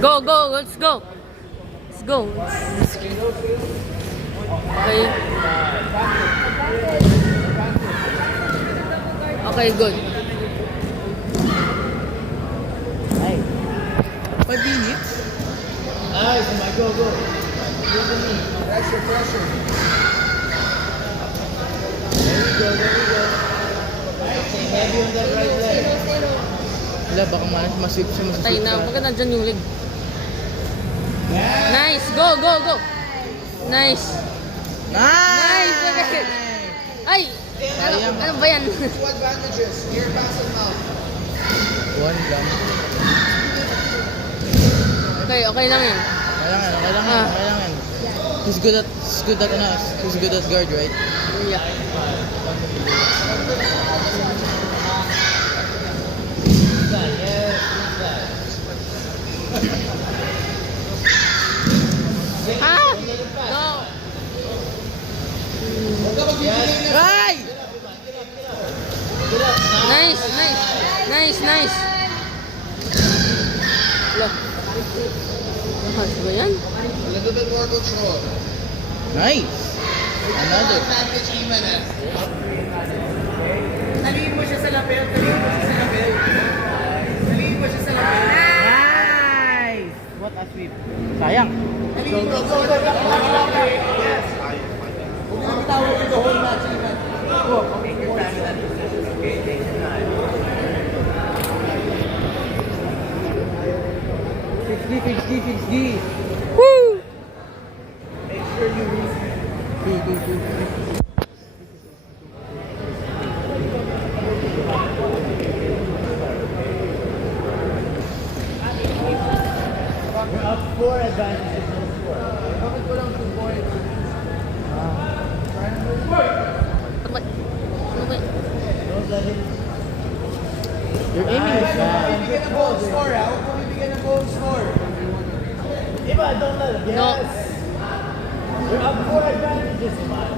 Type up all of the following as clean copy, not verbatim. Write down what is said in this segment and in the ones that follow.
Go, go, let's go. Let's go. Okay. Okay, good. Ay. 5 minutes? Nice, go, go. Give to me. Pressure, pressure. There we go, there we go. Stay heavy on that right leg. Wala, baka masweep siya, Patay na. Huwag ka na dyan yung leg. Nice. Go, go, go. Nice. Nice. Okay. Ay! Ano ba yan? Two advantages. Ear pass and mouth. One lang. Okay, okay lang yan. Kailangan. He's good at guard, right? Yeah. Ah! No! Ay! Nice, nice. Nice, nice. Wala. Ano ba yan? A little bit more control. Nice! Another. Advantage Jimenez. Talihin mo siya sa lapel. Talihin mo siya sa lapel. Talihin mo siya sa lapel. Nice! What a sweep. Sayang. Talihin mo. Go, go, go. Yes. Huwag na bitawag yung the whole match. Go. Okay, your time. Okay, take your time. 60. Woo! Make sure you reach. We're up 4 advantages, no score. Bakit ko lang 2 points? Ano ba? Ano ba? Don't let him. You're aiming Huwag is bad. bibigyan ng goal score, ha? Huwag bibigyan ng goal score. Diba, don't let him. No. Yes. We're up 4 advantages, man.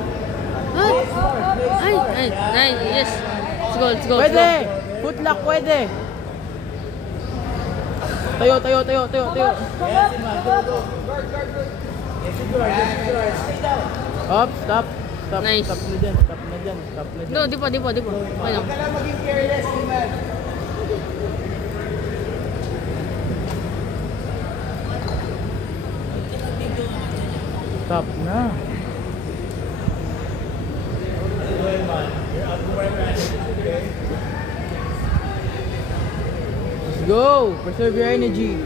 Ah! Play smart, play Ay, smart. ay, Yeah. ay, yes. Let's go, let's go. let's Pwede! go. Footlock, pwede! Tayo. Yes, man. Go, go. Guard, guard, guard. Yes, you guard. Yes, you guard. Stay down. Up, stop. Nice. Stop na dyan. No, di pa. Okay lang. Huwag ka lang maging careless, man. Stop na. Let's go! Preserve your energy.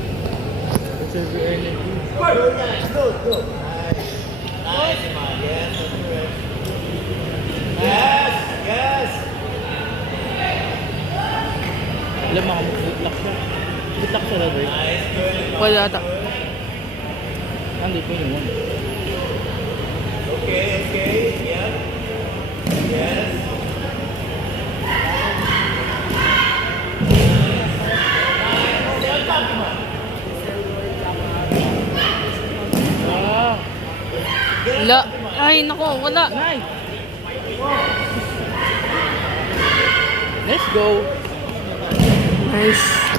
Preserve your energy. Go, guys. Go. Nice, man. Yes, that's correct. Yes. Alam mo, mag-footlock siya. Footlock siya, right? Nice, good. Wala ata. Nandito yung one. Okay. Yeah. Yes. Ah, Wala. Ay, nako, wala. nice! Let's go! Nice.